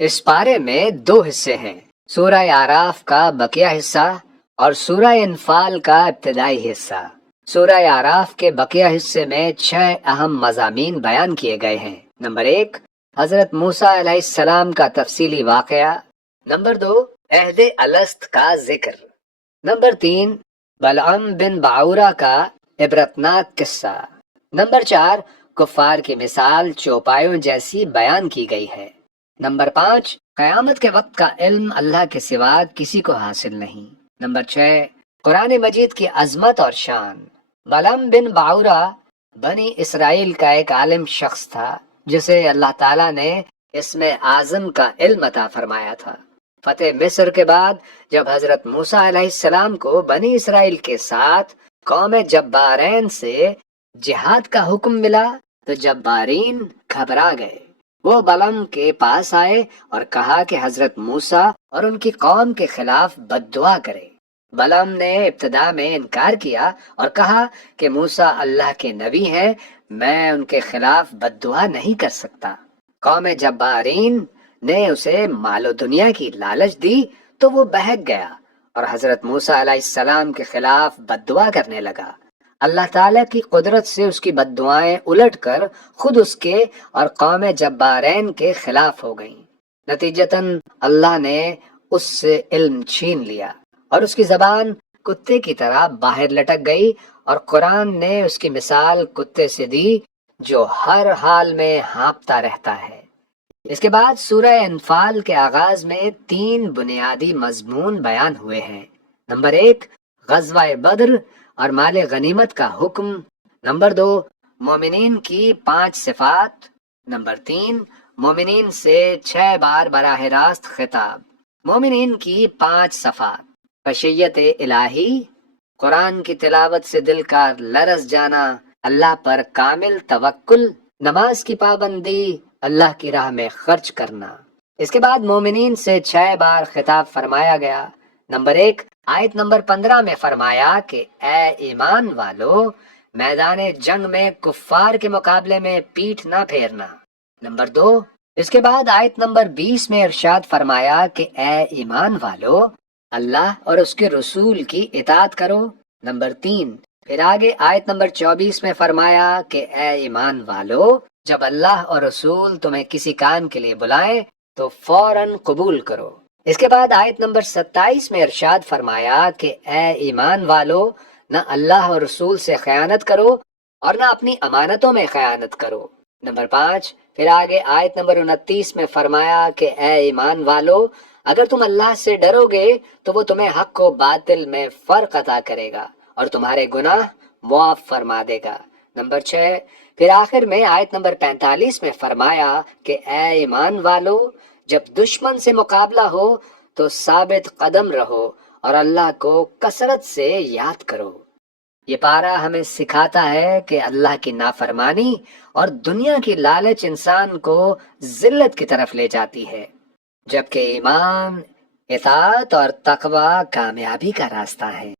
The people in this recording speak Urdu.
اس پارے میں دو حصے ہیں، سورہ آراف کا بقیہ حصہ اور سورہ انفال کا ابتدائی حصہ۔ سورہ آراف کے بقیہ حصے میں 6 اہم مضامین بیان کیے گئے ہیں۔ نمبر 1، حضرت موسیٰ علیہ السلام کا تفصیلی واقعہ۔ نمبر 2، عہد الست کا ذکر۔ نمبر 3، بلعم بن بعورہ کا عبرتناک قصہ۔ نمبر 4، کفار کی مثال چوپایوں جیسی بیان کی گئی ہے۔ نمبر 5، قیامت کے وقت کا علم اللہ کے سوا کسی کو حاصل نہیں۔ نمبر 6، قرآن مجید کی عظمت اور شان۔ بلعم بن بعورہ بنی اسرائیل کا ایک عالم شخص تھا جسے اللہ تعالیٰ نے اسم اعظم کا علم عطا فرمایا تھا۔ فتح مصر کے بعد جب حضرت موسیٰ علیہ السلام کو بنی اسرائیل کے ساتھ قوم جبارین سے جہاد کا حکم ملا تو جبارین گھبرا گئے۔ وہ بلعم کے پاس آئے اور کہا کہ حضرت موسیٰ اور ان کی قوم کے خلاف بد دعا کرے۔ بلعم نے ابتدا میں انکار کیا اور کہا کہ موسیٰ اللہ کے نبی ہیں، میں ان کے خلاف بد دعا نہیں کر سکتا۔ قوم جبارین نے اسے مال و دنیا کی لالچ دی تو وہ بہک گیا اور حضرت موسیٰ علیہ السلام کے خلاف بد دعا کرنے لگا۔ اللہ تعالیٰ کی قدرت سے اس کی بد دعائیں الٹ کر خود اس کے اور قوم جبارین کے خلاف ہو گئیں۔ نتیجتاً اللہ نے اس سے علم چھین لیا اور اس کی زبان کتے کی طرح باہر لٹک گئی، اور قرآن نے اس کی مثال کتے سے دی جو ہر حال میں ہانپتا رہتا ہے۔ اس کے بعد سورہ انفال کے آغاز میں 3 بنیادی مضمون بیان ہوئے ہیں۔ نمبر 1، غزوہ بدر اور مال غنیمت کا حکم۔ نمبر 2، مومنین کی 5 صفات۔ نمبر 3، مومنین سے 6 بار براہ راست خطاب۔ مومنین کی 5 صفات: خشیت الہی، قرآن کی تلاوت سے دل کا لرز جانا، اللہ پر کامل توکل، نماز کی پابندی، اللہ کی راہ میں خرچ کرنا۔ اس کے بعد مومنین سے 6 بار خطاب فرمایا گیا۔ نمبر 1، آیت نمبر 15 میں فرمایا کہ اے ایمان والو، میدان جنگ میں کفار کے مقابلے میں پیٹھ نہ پھیرنا۔ نمبر 2، اس کے بعد آیت نمبر 20 میں ارشاد فرمایا کہ اے ایمان والو، اللہ اور اس کے رسول کی اطاعت کرو۔ نمبر 3، پھر آگے آیت نمبر 24 میں فرمایا کہ اے ایمان والو، جب اللہ اور رسول تمہیں کسی کام کے لیے بلائیں تو فوراً قبول کرو۔ اس کے بعد آیت نمبر 27 میں ارشاد فرمایا کہ اے ایمان والو، نہ اللہ اور رسول سے خیانت کرو اور نہ اپنی امانتوں میں خیانت کرو۔ نمبر 5، پھر آگے آیت نمبر 29 میں فرمایا کہ اے ایمان والو، اگر تم اللہ سے ڈرو گے تو وہ تمہیں حق و باطل میں فرق عطا کرے گا اور تمہارے گناہ معاف فرما دے گا۔ نمبر 6، پھر آخر میں آیت نمبر 45 میں فرمایا کہ اے ایمان والو، جب دشمن سے مقابلہ ہو تو ثابت قدم رہو اور اللہ کو کثرت سے یاد کرو۔ یہ پارہ ہمیں سکھاتا ہے کہ اللہ کی نافرمانی اور دنیا کی لالچ انسان کو ذلت کی طرف لے جاتی ہے، جبکہ ایمان، اطاعت اور تقوی کامیابی کا راستہ ہے۔